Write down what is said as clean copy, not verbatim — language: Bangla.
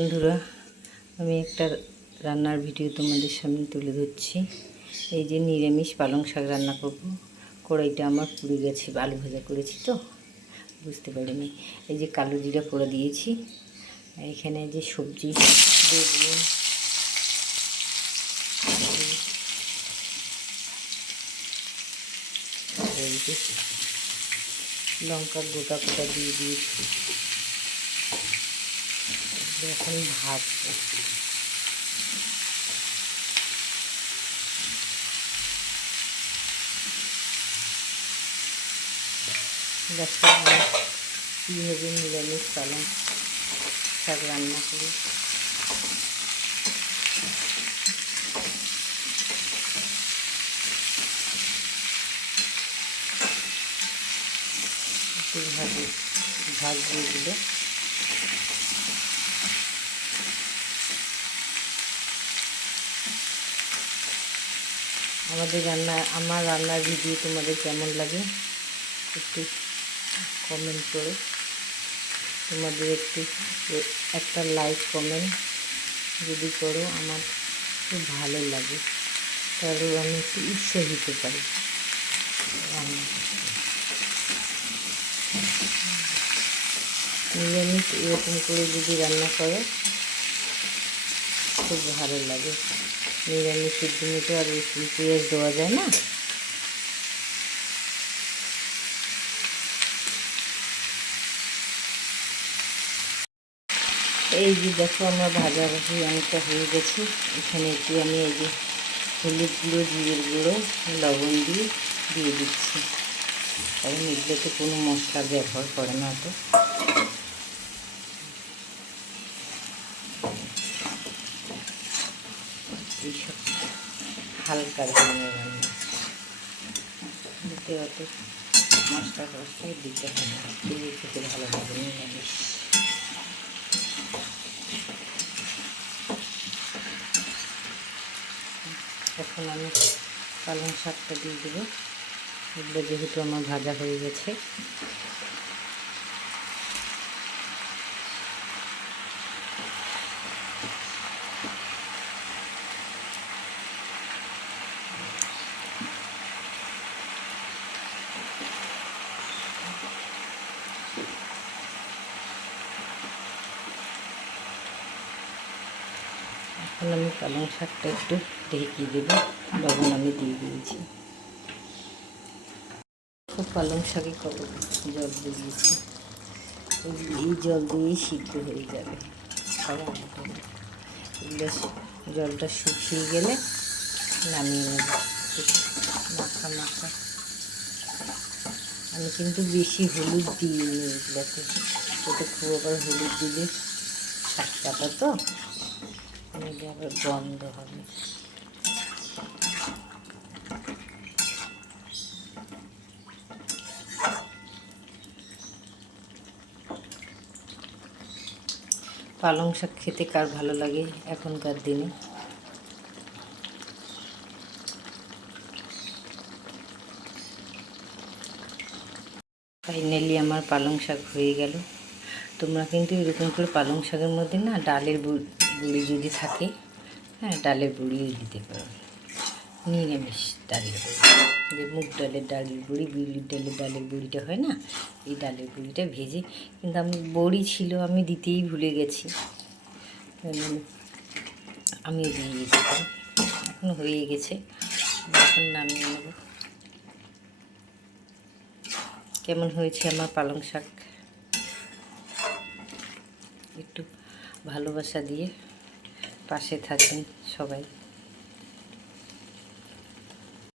বন্ধুরা, আমি একটা রান্নার ভিডিও তোমাদের সামনে তুলে ধরছি। এই যে নিরামিষ পালং শাক রান্না করব। কড়াইটা আমার পুড়ে গেছে, আলু ভাজা করেছি তো বুঝতে পারিনি। এই যে কালো জিরা পোড়া দিয়েছি, এখানে যে সবজি বেগুন, এই যে লঙ্কা গোটা গোটা দিয়ে দিয়েছি। এখন ভাজবো। দেখো আমি কীভাবে নিরামিষ পালং শাক রান্না করি। একটু ভাজবো এগুলো। আমার রান্নার ভিডিও তোমাদের কেমন লাগে একটু কমেন্ট করো। তোমাদের একটা লাইক কমেন্ট যদি করো আমার খুব ভালো লাগে, তাহলে আমি একটু উৎসাহিত পাই রান্না। নিরামিষ এরকম করে যদি রান্না করো খুব ভালো লাগে। নিরামিষের দিনে তো আর রসুন পেঁয়াজ দেওয়া যায় না। এই যে দেখো আমার ভাজাভাজি অনেকটা হয়ে গেছে। এখানে একটু আমি এই যে হলুদ গুঁড়ো, জিরের গুঁড়ো, লবণ দিয়ে দিচ্ছি, কারণ এগুলোতে কোনো মশলার ব্যবহার করে না। তো এইসব হালকা ধরনের রান্না, দিতে অত মশলা টশলাই দিতে হয় না, দিয়ে খেতে ভালো লাগে নিরামিষ। এখন আমি পালং শাকটা দিয়ে দেবো। এগুলো যেহেতু আমার ভাজা হয়ে গেছে, এখন আমি পালং শাকটা একটু ঢেকে দেবো। লবণ আমি দিয়ে দিয়েছি। খুব পালং শাকে কত জল দিয়েছি, এই জল দিয়েই সিদ্ধ হয়ে যাবে। এগুলো জলটা শুকিয়ে গেলে নামিয়ে নেব। মাখা মাখা। আমি কিন্তু বেশি হলুদ দিইনি এগুলোতে, ওতে খুব আবার হলুদ দিলে শাক কাটা তো নিলে আবার গন্ধ হবে। পালং শাক খেতে কার ভালো লাগে এখনকার দিনে। ফাইনালি আমার পালং শাক হয়ে গেল। তোমরা কিন্তু এরকম করে পালং শাকের মধ্যে না ডালের বড়ি যদি থাকে, হ্যাঁ ডালের বড়িও দিতে পারো। নিরামিষ ডালের বড়ি, যে মুগ ডালের বড়ি, বিউলির ডালের বড়িটা হয় না, এই ডালের বড়িটা ভেজে, কিন্তু আমি বড়ি ছিল আমি দিতেই ভুলে গেছি, আমিও দিয়ে দিয়েছিলাম। এখন হয়ে গেছে, এখন নামিয়ে নেব। কেমন হয়েছে আমার পালং শাক একটু ভালোবাসা দিয়ে পাশে থাকবেন সবাই।